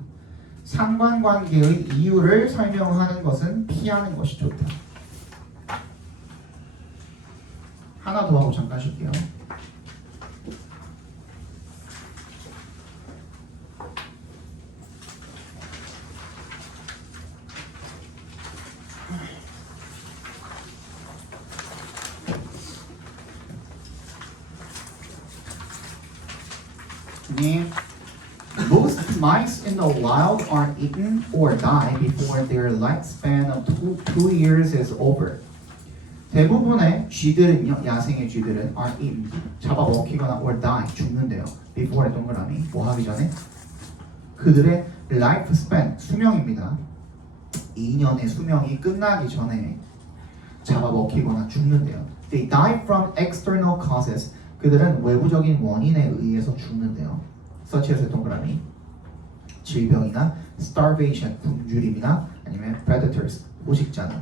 상관관계의 이유를 설명하는 것은 피하는 것이 좋다. 하나 더 하고 잠깐 쉴게요. Most mice in the wild are eaten or die before their lifespan of 2 years is over. 대부분의 쥐들은요, 야생의 쥐들은 are eaten, 잡아먹히거나 or die, 죽는데요. before의 동그라미, 뭐 하기 전에? 그들의 lifespan, 수명입니다. 2년의 수명이 끝나기 전에 잡아먹히거나 죽는데요. They die from external causes. 그들은 외부적인 원인에 의해서 죽는데요. such as 동그라미, 질병이나 starvation, 굶주림이나 아니면 predators, 포식자나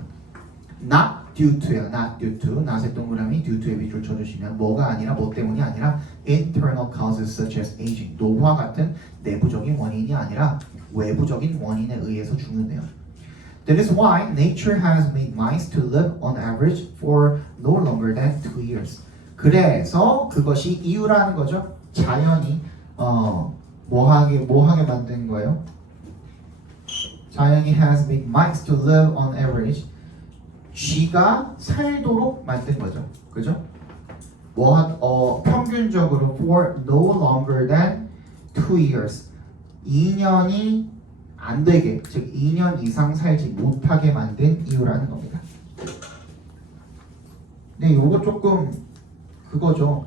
not due to야, not due to, not의 동그라미, due to에 밑줄 쳐주시면 뭐가 아니라, 뭐 때문이 아니라 internal causes such as aging, 노화 같은 내부적인 원인이 아니라 외부적인 원인에 의해서 죽는데요. That is why nature has made mice to live on average for no longer than 2 years. 그래서 그것이 이유라는 거죠. 자연이 뭐하게 만든 거예요? 자연이 has made mice to live on average. 쥐가 살도록 만든 거죠. 그죠? 평균적으로 for no longer than 2 years. 2년이 안 되게, 즉 2년 이상 살지 못하게 만든 이유라는 겁니다. 근데 요거 조금 그거죠.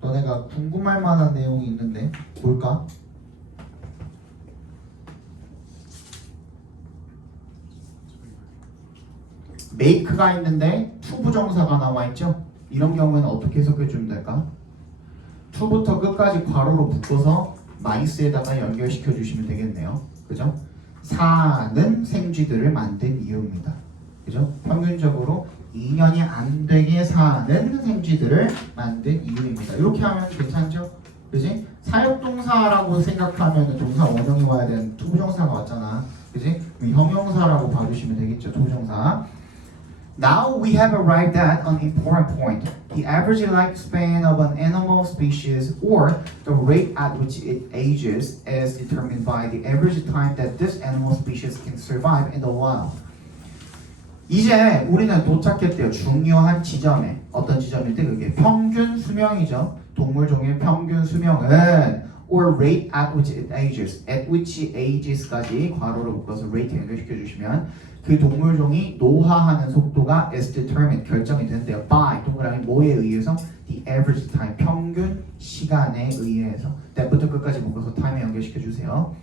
너네가 궁금할 만한 내용이 있는데 뭘까? make가 있는데 to 부정사가 나와 있죠. 이런 경우에는 어떻게 해석해 주면 될까? to부터 끝까지 괄호로 묶어서 mice에다가 연결시켜 주시면 되겠네요. 그죠? 사는 생쥐들을 만든 이유입니다. 그죠? 평균적으로 2년이 안 되게 사는 생쥐들을 만든 이유입니다. 이렇게 하면 괜찮죠? 그지? 사역동사라고 생각하면 동사 원형이 와야 되는 투부정사가 왔잖아. 그지? 형용사라고 봐주시면 되겠죠. 투부정사. Now we have arrived at an important point. The average lifespan of an animal species or the rate at which it ages is determined by the average time that this animal species can survive in the wild. 이제 우리는 도착했대요. 중요한 지점에. 어떤 지점인데 그게 평균 수명이죠. 동물종의 평균 수명은 or rate at which it ages. at which it ages까지 괄호로 묶어서 rate 연결시켜 주시면 그 동물종이 노화하는 속도가 is determined, 결정이 된대요. by, 동그라미 뭐에 의해서? the average time, 평균 시간에 의해서. that부터 끝까지 묶어서 time에 연결시켜 주세요.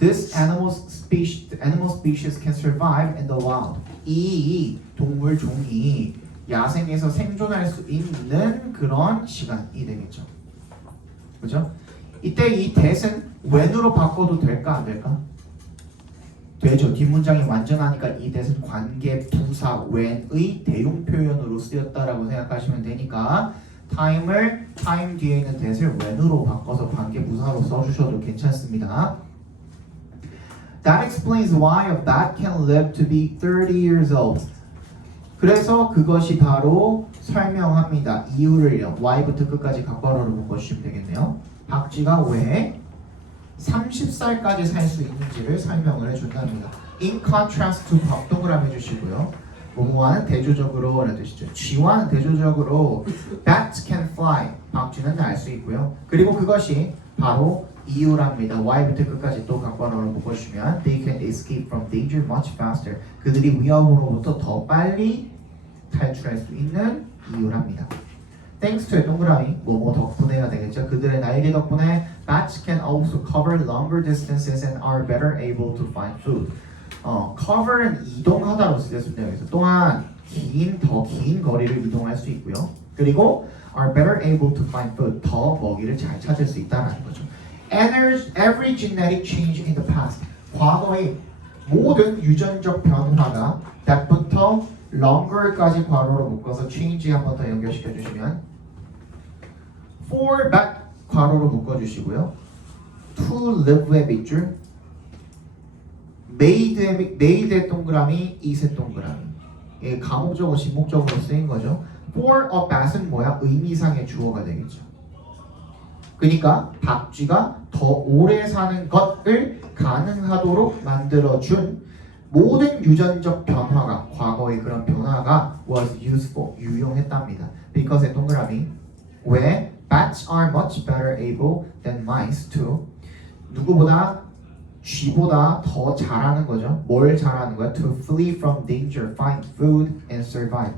This animal species can survive in the wild. 이 동물종이 야생에서 생존할 수 있는 그런 시간이 되겠죠. 그죠? 이때 이 that은 when으로 바꿔도 될까 안 될까? 되죠. 뒷문장이 완전하니까 이 that은 관계 부사 when의 대용 표현으로 쓰였다라고 생각하시면 되니까 time 뒤에 있는 that을 when으로 바꿔서 관계 부사로 써주셔도 괜찮습니다. That explains why a bat can live to be 30 years old. 그래서 그것이 바로 설명합니다. 이유를요. Y부터 끝까지 각괄호로 묶어주시면 되겠네요. 박쥐가 왜 30살까지 살 수 있는지를 설명을 해준답니다. In contrast to 동그라미 해주시고요. 뭐뭐와는 대조적으로 라는 뜻이죠. 쥐와는 대조적으로 bats can fly. 박쥐는 날 수 있고요. 그리고 그것이 바로 이유랍니다. Y부터 끝까지 또 각관어로 묶어주시면 They can escape from danger much faster. 그들이 위험으로부터 더 빨리 탈출할 수 있는 이유랍니다. Thanks to의 동그라미 뭐뭐 덕분에가 되겠죠. 그들의 날개 덕분에 bats can also cover longer distances and are better able to find food. cover는 이동하다로 쓰였습니다. 여기서 또한 더 긴 거리를 이동할 수 있고요. 그리고 are better able to find food, 더 먹이를 잘 찾을 수 있다는 거죠. Every genetic change in the past, 과거의 모든 유전적 변화가 that부터 longer까지 괄호로 묶어서 change 한 번 더 연결시켜 주시면 for that 괄호로 묶어주시고요. to live의 밑줄 made의 동그라미 is의 동그라미 예, 가목적으로 진목적으로 쓰인 거죠. for a bat은 뭐야? 의미상의 주어가 되겠죠. 그러니까 박쥐가 더 오래 사는 것을 가능하도록 만들어준 모든 유전적 변화가 과거의 그런 변화가 was useful 유용했답니다. because의 동그라미 왜 bats are much better able than mice to 누구보다 쥐보다 더 잘하는 거죠. 뭘 잘하는 거야? To flee from danger, find food and survive.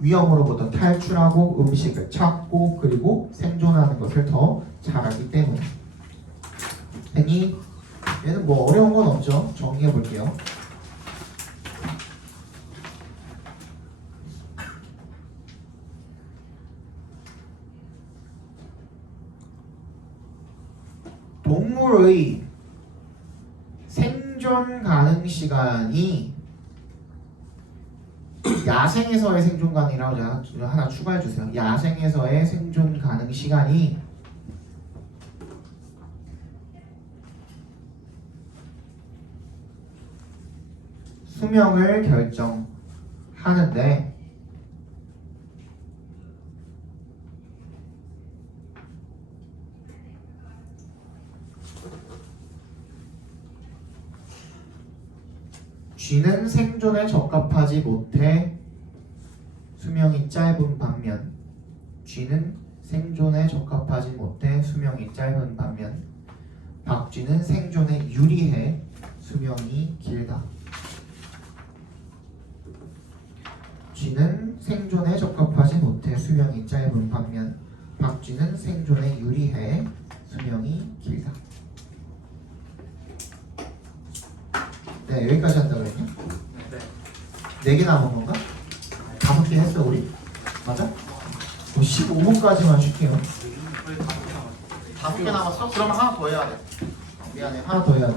위험으로부터 탈출하고 음식을 찾고 그리고 생존하는 것을 더 잘하기 때문에. 얘는 뭐 어려운 건 없죠. 정리해 볼게요. 동물의 생존 가능 시간이 야생에서의 생존 가능이라고 제가 하나 추가해 주세요. 야생에서의 생존 가능 시간이 수명을 결정하는데 쥐는 생존에 적합하지 못해 수명이 짧은 반면 쥐는 생존에 적합하지 못해 수명이 짧은 반면 박쥐는 생존에 유리해 수명이 길다. 쥐는 생존에 적합하지 못해 수명이 짧은 반면 박쥐는 생존에 유리해 수명이 길다. 네, 여기까지 한다고 했냐? 네. 4개 남은 건가? 5개 했어 우리? 맞아? 15분까지만 쉴게요. 거의 5개 남았어? 그러면 하나 더 해야 돼. 미안해, 하나 더 해야 돼.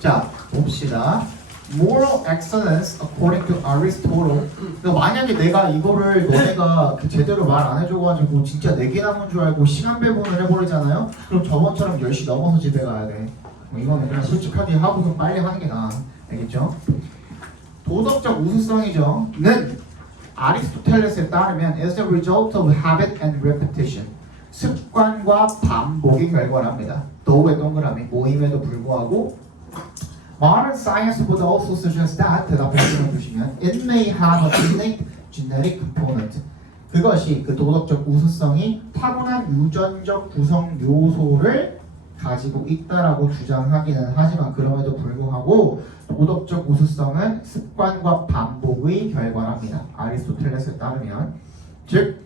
자, 봅시다. Moral excellence according to Aristotle. 그러니까 만약에 내가 이거를 너네가 제대로 말 안 해줘가지고 진짜 4개 남은 줄 알고 시간 배분을 해버리잖아요? 그럼 저번처럼 10시 넘어서 집에 가야 돼. 이거는 그냥 솔직하게 하고 좀 빨리 하는 게 나아. 알겠죠? 도덕적 우수성이죠. 는 아리스토텔레스에 따르면 is the result of habit and repetition. 습관과 반복의 결과랍니다. 더우의 동그라미 모임에도 불구하고 Modern science would also suggest that 대답을 주시면 it may have a innate genetic component. 그것이 그 도덕적 우수성이 타고난 유전적 구성 요소를 가지고 있다라고 주장하기는 하지만 그럼에도 불구하고 도덕적 우수성은 습관과 반복의 결과랍니다. 아리스토텔레스에 따르면 즉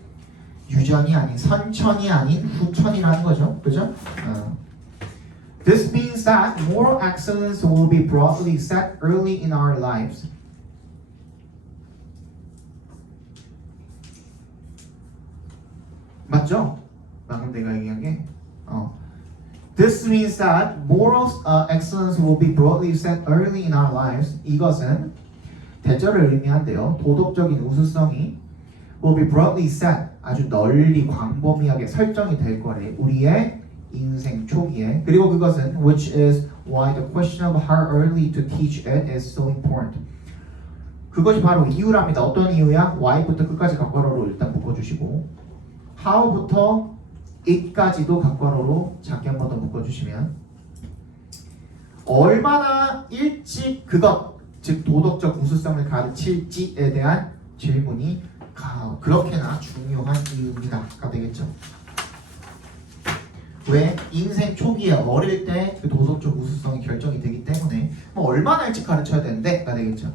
유전이 아닌 선천이 아닌 후천이라는 거죠. 그죠? This means that moral excellence will be broadly set early in our lives. 맞죠? 방금 내가 얘기한 게 This means that moral excellence will be broadly set early in our lives. 이것은 대절을 의미한대요. 도덕적인 우수성이 will be broadly set, 아주 널리 광범위하게 설정이 될 거래. 우리의 인생 초기에. 그리고 그것은 which is why the question of how early to teach it is so important. 그것이 바로 이유랍니다. 어떤 이유야? why부터 끝까지 각괄호로 일단 묶어주시고 how부터 it까지도 각괄호로 작게 한 번 더 묶어주시면 얼마나 일찍 그것, 즉 도덕적 우수성을 가르칠지에 대한 질문이 그렇게나 중요한 이유입니다가 되겠죠. 왜? 인생 초기에 어릴 때 그 도덕적 우수성이 결정이 되기 때문에 뭐 얼마나 일찍 가르쳐야 되는데가 되겠죠.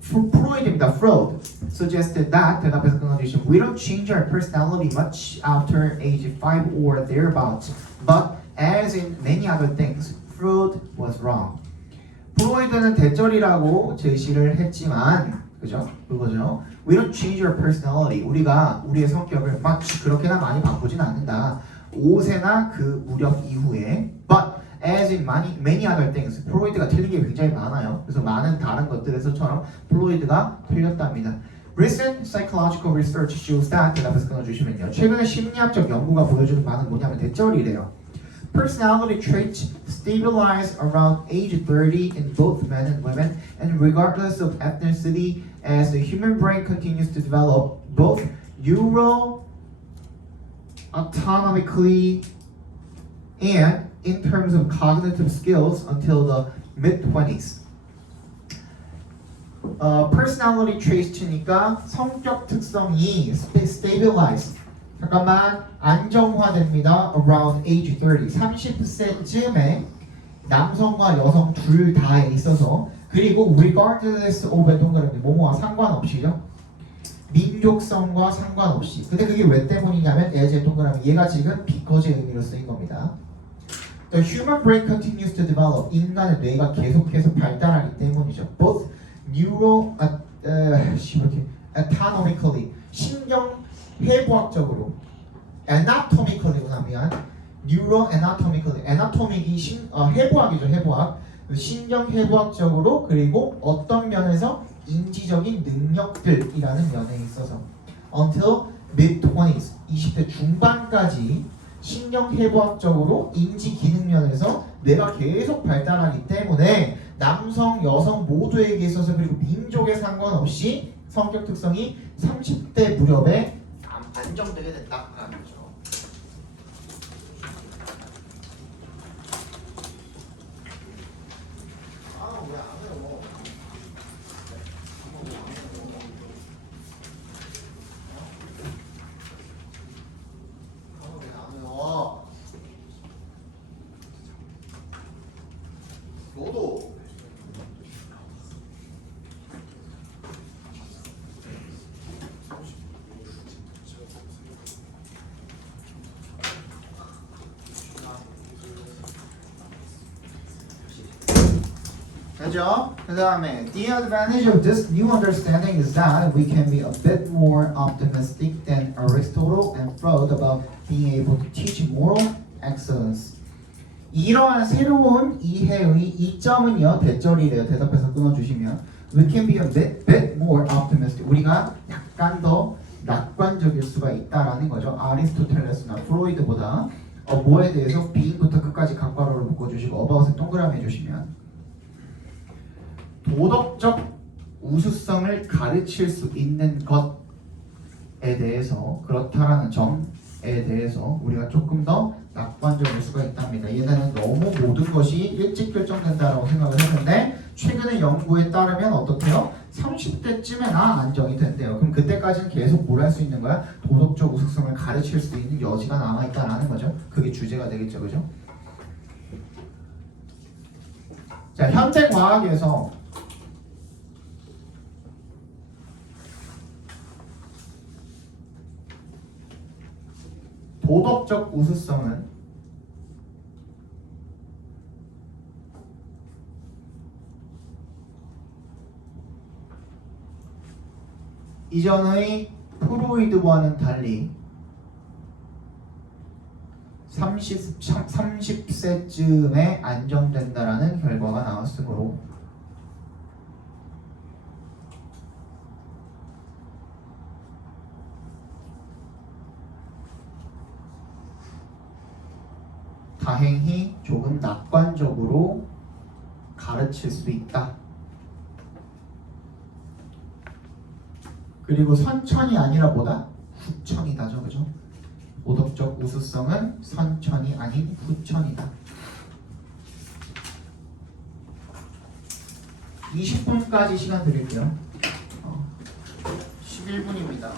프로이드입니다. Freud suggested that 대답해서 끊어주시면 we don't change our personality much after age 5 or thereabouts, but as in many other things, Freud was wrong. 프로이드는 대절이라고 제시를 했지만, 그죠? 그거죠. We don't change our personality. 우리가 우리의 성격을 막 그렇게나 많이 바꾸진 않는다. 5세나 그 무렵 이후에. But as in many other things, 프로이드가 틀린 게 굉장히 많아요. 그래서 많은 다른 것들에서처럼 프로이드가 틀렸답니다. Recent psychological research shows that 대답해서 끊어주시면요. 최근에 심리학적 연구가 보여주는 바는 뭐냐면 대절이래요. Personality traits stabilize around age 30 in both men and women, and regardless of ethnicity, as the human brain continues to develop both autonomically and in terms of cognitive skills until the mid-20s. Personality traits니까 성격 특성이 stabilize. 잠깐만 안정화됩니다. Around age 30. 30세쯤에 남성과 여성 둘 다에 있어서 그리고 regardless of 동그라미 뭐뭐와 상관없이죠. 민족성과 상관없이. 근데 그게 왜 때문이냐면 as 동그라미 얘가 지금 because의 의미로 쓰인 겁니다. The human brain continues to develop. 인간의 뇌가 계속해서 발달하기 때문이죠. Both autonomically 신경 해부학적으로 anatomically구나 미안 neuroanatomically anatomic이 해부학이죠. 해부학 신경 해부학적으로 그리고 어떤 면에서 인지적인 능력들이라는 면에 있어서 until mid-20s 20대 중반까지 신경 해부학적으로 인지 기능 면에서 뇌가 계속 발달하기 때문에 남성, 여성 모두에게 있어서 그리고 민족에 상관없이 성격 특성이 30대 무렵에 안정되게 된다라는 거죠. 아, 왜 안 해요? 왜 안 해요? 너도 그죠? 그 다음에 The advantage of this new understanding is that we can be a bit more optimistic than Aristotle and Freud about being able to teach moral excellence. 이러한 새로운 이해의 이점은요 대절이래요. 대답해서 끊어주시면 We can be a bit more optimistic. 우리가 약간 더 낙관적일 수가 있다라는 거죠. 아리스토텔레스나 프로이드보다 뭐에 대해서 being부터 끝까지 각괄호를 묶어주시고 about에 동그라미 해주시면 도덕적 우수성을 가르칠 수 있는 것에 대해서 그렇다라는 점에 대해서 우리가 조금 더 낙관적일 수가 있답니다. 얘네는 너무 모든 것이 일찍 결정된다라고 생각을 했는데 최근의 연구에 따르면 어떻게요? 30대쯤에나 안정이 된대요. 그럼 그때까지는 계속 뭘 할 수 있는 거야? 도덕적 우수성을 가르칠 수 있는 여지가 남아있다라는 거죠. 그게 주제가 되겠죠. 그죠? 자, 현재 과학에서 도덕적 우수성은 이전의 프로이드와는 달리 30세쯤에 안정된다라는 결과가 나왔으므로 다행히 조금 낙관적으로 가르칠 수 있다. 그리고 선천이 아니라 뭐다? 후천이다죠. 그죠? 도덕적 우수성은 선천이 아닌 후천이다. 20분까지 시간 드릴게요. 11분입니다.